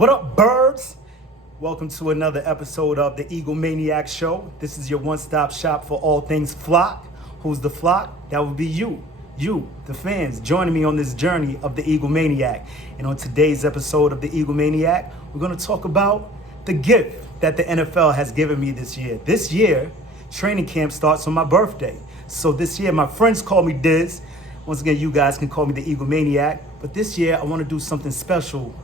What up, birds? Welcome to another episode of the EagleMania Show. This is your one-stop shop for all things flock. Who's the flock? That would be you. You, the fans, joining me on this journey of the EagleManiac. And on today's episode of the EagleManiac, we're going to talk about the gift that the NFL has given me this year. This year, training camp starts on my birthday. So this year, my friends call me Diz. Once again, you guys can call me the EagleManiac. But this year, I want to do something special.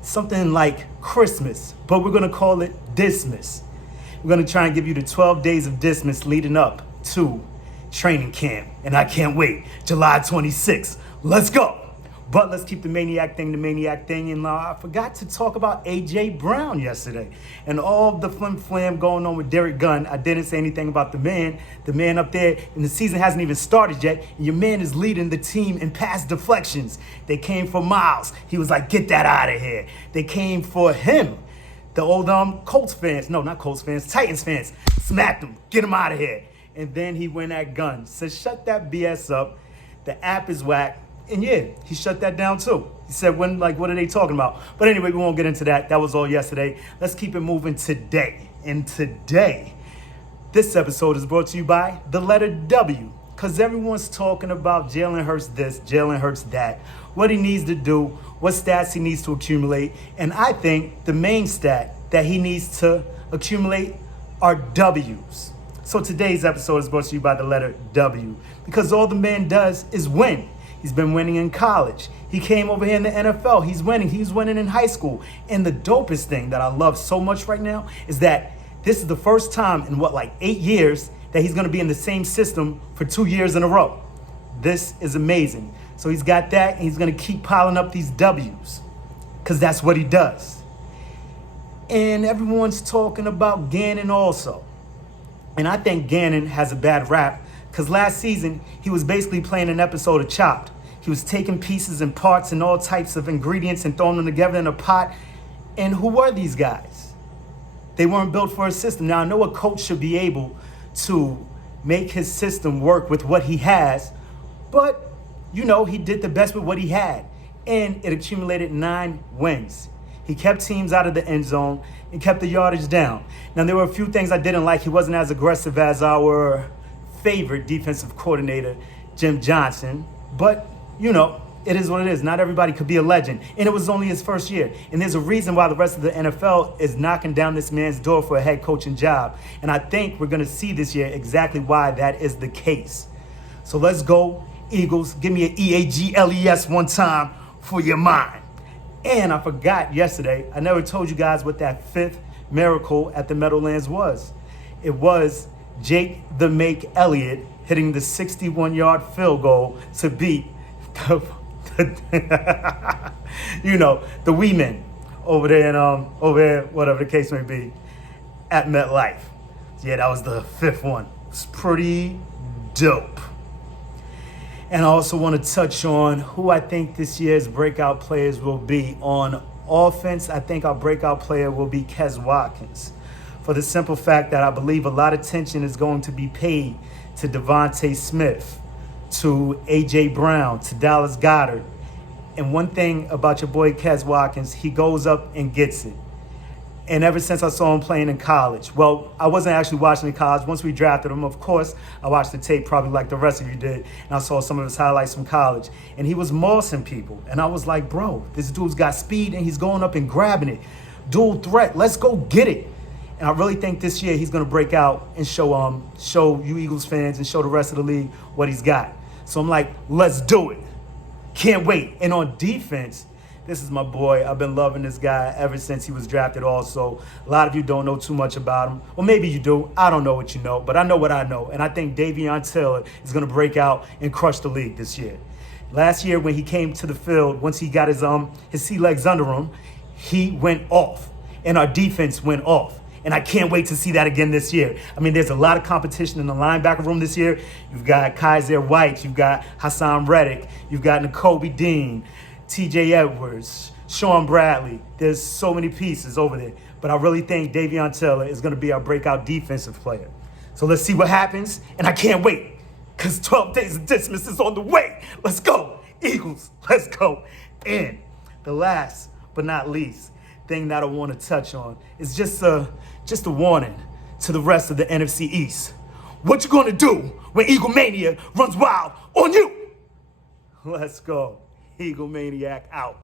Something like Christmas, but we're going to call it Dizmas. We're going to try and give you the 12 days of Dizmas leading up to training camp. And I can't wait. July 26th. Let's go. But let's keep the maniac thing. And I forgot to talk about A.J. Brown yesterday and all the flim-flam going on with Derek Gunn. I didn't say anything about the man up there, and the season hasn't even started yet. And your man is leading the team in pass deflections. They came for Miles. He was like, get that out of here. They came for him. The old Titans fans smacked him. Get him out of here. And then he went at Gunn. Said, shut that BS up. The app is whack. And yeah, he shut that down too. He said, what are they talking about? But anyway, we won't get into that. That was all yesterday. Let's keep it moving today. And today, this episode is brought to you by the letter W. Because everyone's talking about Jalen Hurts this, Jalen Hurts that, what he needs to do, what stats he needs to accumulate. And I think the main stat that he needs to accumulate are W's. So today's episode is brought to you by the letter W. Because all the man does is win. He's been winning in college. He came over here in the NFL. He's winning. He's winning in high school. And the dopest thing that I love so much right now is that this is the first time in 8 years that he's going to be in the same system for 2 years in a row. This is amazing. So he's got that, and he's going to keep piling up these W's because that's what he does. And everyone's talking about Gannon also. And I think Gannon has a bad rap because last season, he was basically playing an episode of Chopped. He was taking pieces and parts and all types of ingredients and throwing them together in a pot. And who were these guys? They weren't built for a system. Now, I know a coach should be able to make his system work with what he has. But, he did the best with what he had. And it accumulated 9 wins. He kept teams out of the end zone and kept the yardage down. Now, there were a few things I didn't like. He wasn't as aggressive as our favorite defensive coordinator, Jim Johnson. But, it is what it is. Not everybody could be a legend. And it was only his first year. And there's a reason why the rest of the NFL is knocking down this man's door for a head coaching job. And I think we're going to see this year exactly why that is the case. So let's go, Eagles. Give me an EAGLES one time for your mind. And I forgot yesterday, I never told you guys what that 5th miracle at the Meadowlands was. It was Jake the Make Elliott hitting the 61-yard field goal to beat the wee men over there, whatever the case may be, at MetLife. Yeah, that was the 5th one. It's pretty dope. And I also want to touch on who I think this year's breakout players will be. On offense, I think our breakout player will be Quez Watkins. For the simple fact that I believe a lot of attention is going to be paid to Devontae Smith, to A.J. Brown, to Dallas Goedert. And one thing about your boy Quez Watkins, he goes up and gets it. And ever since I saw him playing in college, well, I wasn't actually watching in college. Once we drafted him, of course, I watched the tape probably like the rest of you did, and I saw some of his highlights from college. And he was mossing people. And I was like, bro, this dude's got speed, and he's going up and grabbing it. Dual threat. Let's go get it. And I really think this year he's going to break out and show you Eagles fans and show the rest of the league what he's got. So I'm like, let's do it. Can't wait. And on defense, this is my boy. I've been loving this guy ever since he was drafted also. A lot of you don't know too much about him. Well, maybe you do. I don't know what you know, but I know what I know. And I think Davion Taylor is going to break out and crush the league this year. Last year when he came to the field, once he got his sea legs under him, he went off. And our defense went off. And I can't wait to see that again this year. I mean, there's a lot of competition in the linebacker room this year. You've got Kaiser White. You've got Hassan Reddick. You've got N'Kobe Dean, TJ Edwards, Sean Bradley. There's so many pieces over there. But I really think Davion Taylor is going to be our breakout defensive player. So let's see what happens. And I can't wait because 12 days of Dizmas is on the way. Let's go, Eagles. Let's go. And the last but not least, thing that I want to touch on is just a warning to the rest of the NFC East. What you gonna do when EagleMania runs wild on you? Let's go. EagleManiac out.